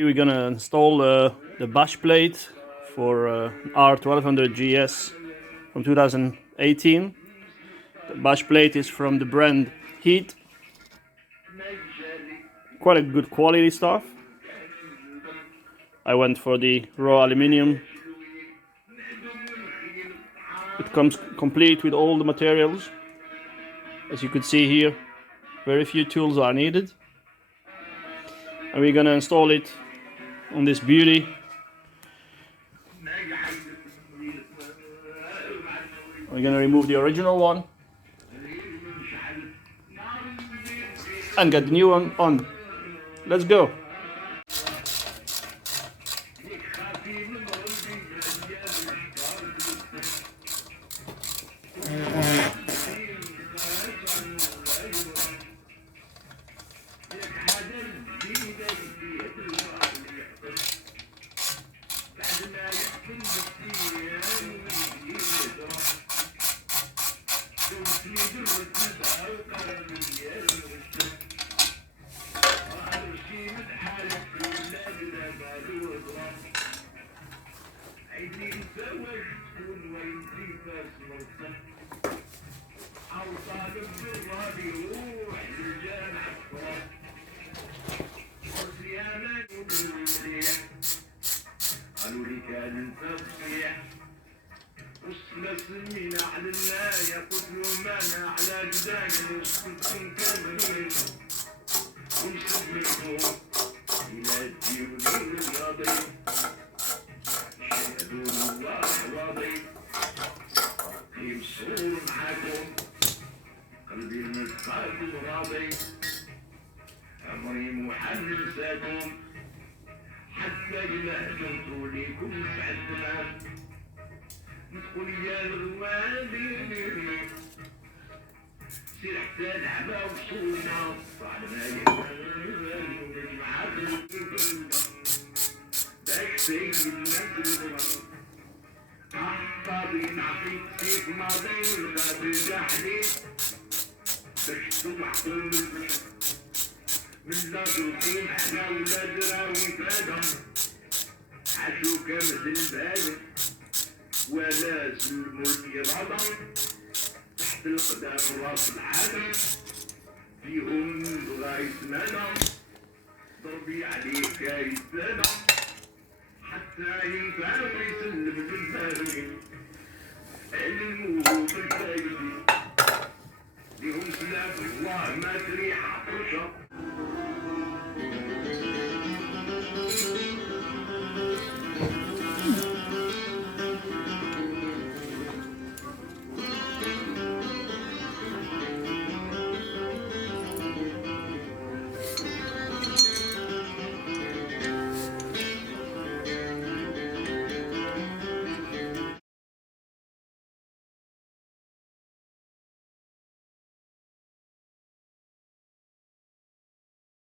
We're gonna install the bash plate for R1200GS from 2018. The bash plate is from the brand Heat. Quite a good quality stuff. I went for the raw aluminium. It comes complete with all the materials. As you could see here, very few tools are needed. And we're gonna install it on this beauty. We're gonna remove the original one and get the new one on. Let's go. حتى جمعتم طوليكم سعدنا ندخل يا الروادي سير حتى العبا وصولنا صعبنا باش سيد الناس طابي نعطيك سيف ماضي الغابي الحديد باش تمحكم من لا تلقيم احنا ولاد راوي فادهم عاشو كامل البالغ ولا سلموا الإرادة تحت القدام راس العالم فيهم لغاية مدى ضربي عليك يا رسالة حتى ينفع ويسلم بالبالغ علموه بالبالغ لهم سلاف الله ما تريد